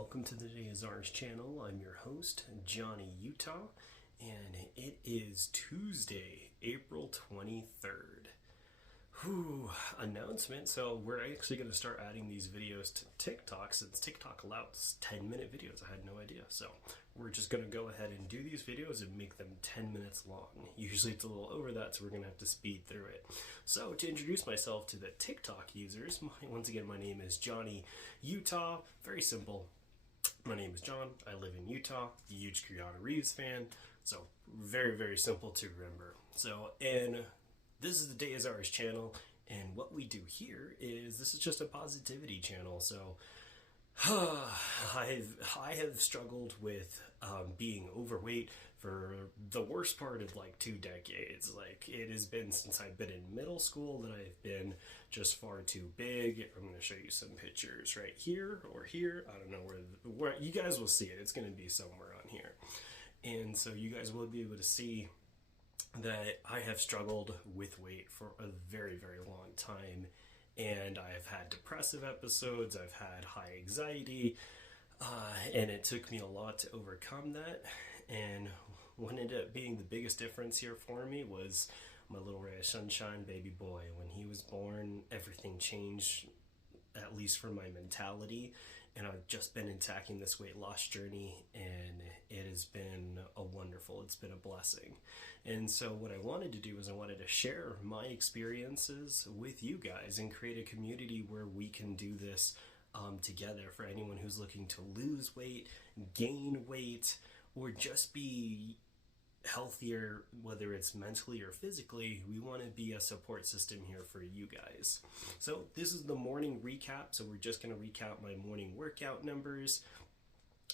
welcome to the TheDayIsOurz channel. I'm your host, Johnny Utah, and it is Tuesday, April 23rd. Announcement. So we're actually going to start adding these videos to TikTok since TikTok allows 10-minute videos. I had no idea. So we're just going to go ahead and do these videos and make them 10 minutes long. Usually it's a little over that, so we're going to have to speed through it. So to introduce myself to the TikTok users, once again, my name is Johnny Utah. Very simple. My name is John. I live in Utah. Huge Keanu Reeves fan. So very, very simple to remember. So, and this is the TheDayIsOurz channel, and what we do here is this is just a positivity channel. So I have struggled with being overweight for the worst part of like 2 decades. Like, it has been since I've been in middle school that I've been just far too big. I'm going to show you some pictures right here or here. I don't know where you guys will see it. It's going to be somewhere on here. And so you guys will be able to see that I have struggled with weight for a very, very long time, and I have had depressive episodes, I've had high anxiety, and it took me a lot to overcome that. And what ended up being the biggest difference here for me was my little ray of sunshine baby boy. When he was born, everything changed, at least for my mentality. And I've just been attacking this weight loss journey, and it has been it's been a blessing. And so what I wanted to do is I wanted to share my experiences with you guys and create a community where we can do this together for anyone who's looking to lose weight, gain weight, or just be healthier, whether it's mentally or physically. We want to be a support system here for you guys. So this is the morning recap. So we're just going to recap my morning workout numbers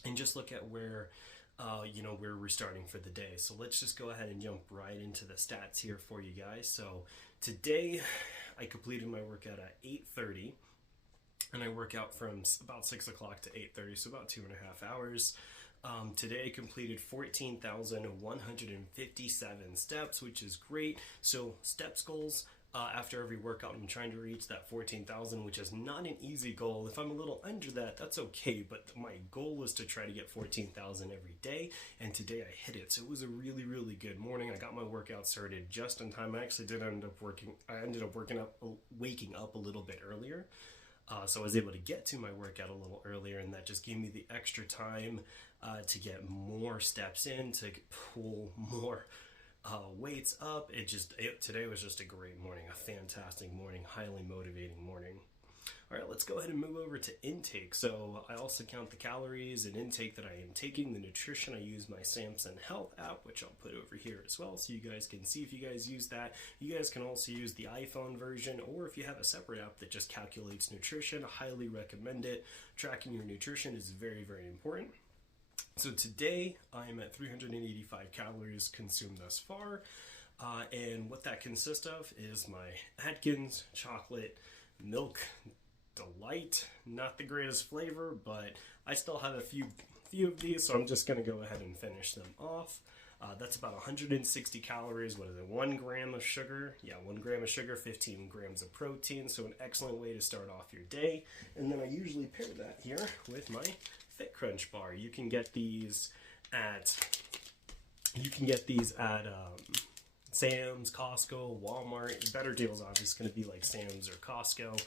and just look at where where we're starting for the day. So let's just go ahead and jump right into the stats here for you guys. So today I completed my workout at 8:30, and I work out from about 6 o'clock to 8:30, so about 2.5 hours. Today I completed 14,157 steps, which is great. So steps goals, after every workout, I'm trying to reach that 14,000, which is not an easy goal. If I'm a little under that, that's okay, but my goal is to try to get 14,000 every day, and today I hit it. So it was a really, really good morning. I got my workout started just in time. I actually ended up waking up a little bit earlier. So I was able to get to my workout a little earlier, and that just gave me the extra time to get more steps in, to pull more weights up. Today was just a great morning, a fantastic morning, highly motivating morning. All right, let's go ahead and move over to intake. So I also count the calories and intake that I am taking. The nutrition, I use my Samson Health app, which I'll put over here as well, so you guys can see if you guys use that. You guys can also use the iPhone version, or if you have a separate app that just calculates nutrition, I highly recommend it. Tracking your nutrition is very, very important. So today I am at 385 calories consumed thus far, and what that consists of is my Atkins chocolate milk delight. Not the greatest flavor, but I still have a few of these, so I'm just going to go ahead and finish them off. That's about 160 calories. What is it? 1 gram of sugar. Yeah, 1 gram of sugar, 15 grams of protein. So an excellent way to start off your day. And then I usually pair that here with my Fit Crunch bar. You can get these at Sam's, Costco, Walmart. Better deals obviously going to be like Sam's or Costco.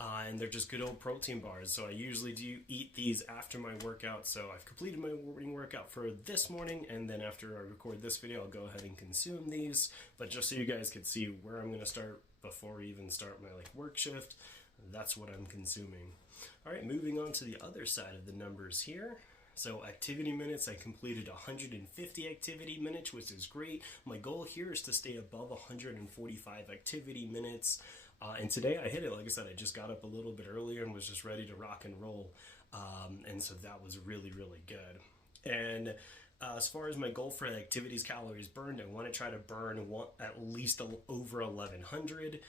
And they're just good old protein bars. So I usually do eat these after my workout. So I've completed my morning workout for this morning, and then after I record this video, I'll go ahead and consume these. But just so you guys can see where I'm going to start before we even start my work shift, that's what I'm consuming. All right, moving on to the other side of the numbers here. So activity minutes, I completed 150 activity minutes, which is great. My goal here is to stay above 145 activity minutes. And today I hit it. Like I said, I just got up a little bit earlier and was just ready to rock and roll. And so that was really, really good. And as far as my goal for activities calories burned, I want to try to burn at least over 1,100.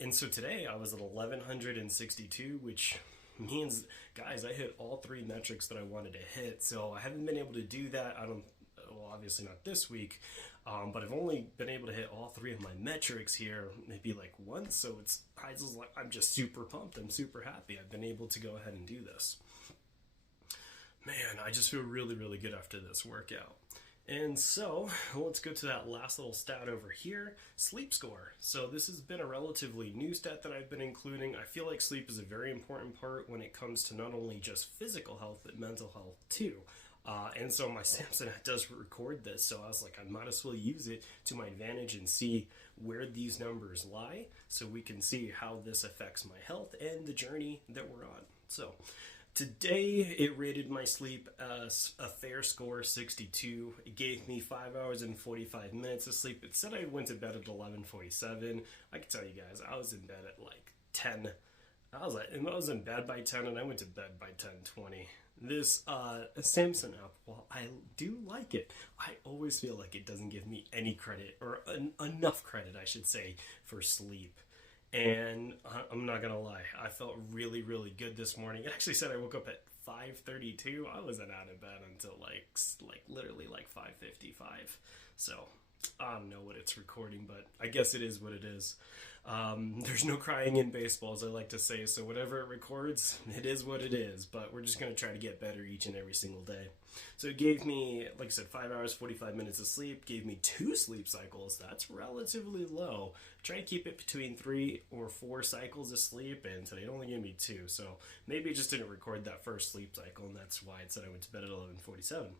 And so today I was at 1,162, which means, guys, I hit all 3 metrics that I wanted to hit. So I haven't been able to do that. Obviously not this week, but I've only been able to hit all 3 of my metrics here maybe once. So I'm just super pumped. I'm super happy I've been able to go ahead and do this. Man, I just feel really, really good after this workout. And so, let's go to that last little stat over here, sleep score. So this has been a relatively new stat that I've been including. I feel like sleep is a very important part when it comes to not only just physical health, but mental health too. And so my Samsung does record this, so I was like, I might as well use it to my advantage and see where these numbers lie so we can see how this affects my health and the journey that we're on. So today, it rated my sleep as a fair score, 62. It gave me 5 hours and 45 minutes of sleep. It said I went to bed at 11:47. I can tell you guys, I was in bed at like 10. I was in bed by 10, and I went to bed by 10:20. This Samsung app, while I do like it, I always feel like it doesn't give me any credit, or enough credit, I should say, for sleep. And I'm not gonna lie, I felt really, really good this morning. It actually said I woke up at 5:32. I wasn't out of bed until like literally like 5:55. So I don't know what it's recording, but I guess it is what it is. There's no crying in baseball, as I like to say, so whatever it records, it is what it is, but we're just going to try to get better each and every single day. So it gave me, like I said, 5 hours, 45 minutes of sleep, gave me 2 sleep cycles. That's relatively low. Try to keep it between 3 or 4 cycles of sleep, and today it only gave me 2, so maybe it just didn't record that first sleep cycle, and that's why it said I went to bed at 11:47.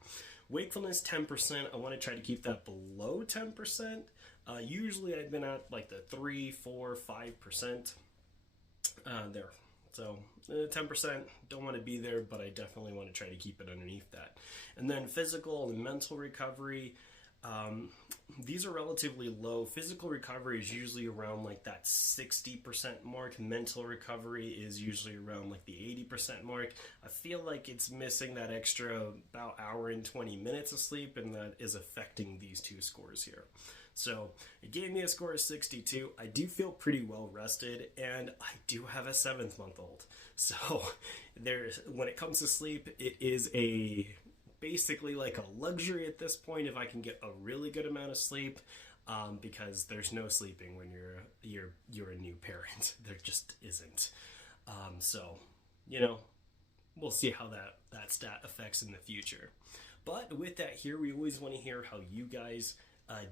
Wakefulness, 10%. I want to try to keep that below 10%. Usually I've been at like the 3, 4, 5% there. So 10%, don't want to be there, but I definitely want to try to keep it underneath that. And then physical and mental recovery, these are relatively low. Physical recovery is usually around like that 60% mark. Mental recovery is usually around like the 80% mark. I feel like it's missing that extra about hour and 20 minutes of sleep, and that is affecting these 2 scores here. So it gave me a score of 62. I do feel pretty well rested, and I do have a 7-month-old. So when it comes to sleep, it is basically like a luxury at this point if I can get a really good amount of sleep, because there's no sleeping when you're a new parent. There just isn't. So we'll see how that stat affects in the future. But with that here, we always want to hear how you guys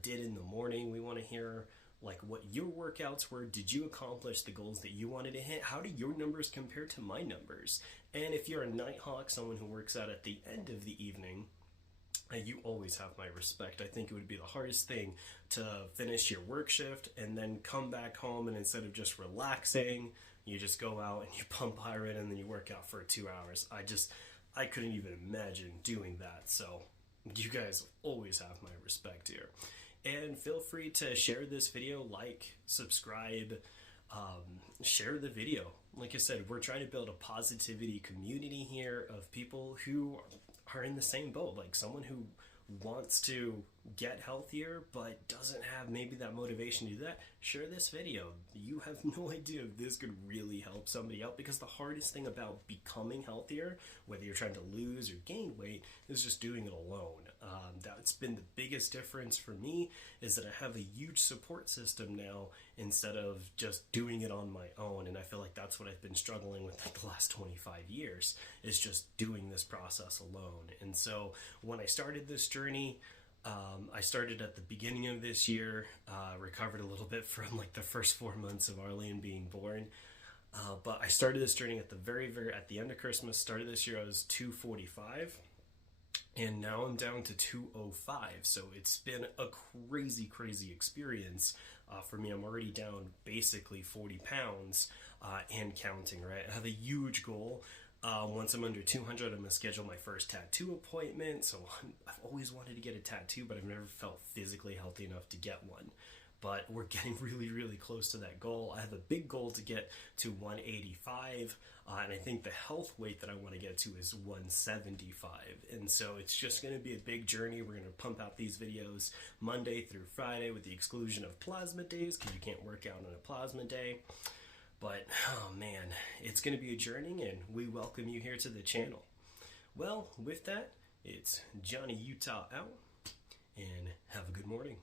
did in the morning. We want to hear like what your workouts were. Did you accomplish the goals that you wanted to hit? How do your numbers compare to my numbers? And if you're a Nighthawk, someone who works out at the end of the evening, you always have my respect. I think it would be the hardest thing to finish your work shift and then come back home, and instead of just relaxing, you just go out and you pump iron and then you work out for 2 hours. I couldn't even imagine doing that. So you guys always have my respect here. And feel free to share this video, like, subscribe, share the video. Like I said, we're trying to build a positivity community here of people who are in the same boat, like someone who wants to get healthier but doesn't have maybe that motivation to do that. Share this video. You have no idea if this could really help somebody out, because the hardest thing about becoming healthier, whether you're trying to lose or gain weight, is just doing it alone. That's been the biggest difference for me, is that I have a huge support system now instead of just doing it on my own. And I feel like that's what I've been struggling with like the last 25 years, is just doing this process alone. And so when I started this journey, I started at the beginning of this year, recovered a little bit from like the first 4 months of Arlene being born. But I started this journey at the end of Christmas. Started this year, I was 245. And now I'm down to 205. So it's been a crazy, crazy experience for me. I'm already down basically 40 pounds and counting, right? I have a huge goal. Once I'm under 200, I'm going to schedule my first tattoo appointment. So I've always wanted to get a tattoo, but I've never felt physically healthy enough to get one. But we're getting really, really close to that goal. I have a big goal to get to 185, and I think the health weight that I want to get to is 175. And so it's just going to be a big journey. We're going to pump out these videos Monday through Friday, with the exclusion of plasma days, because you can't work out on a plasma day. But, oh man, it's going to be a journey, and we welcome you here to the channel. Well, with that, it's Johnny Utah out, and have a good morning.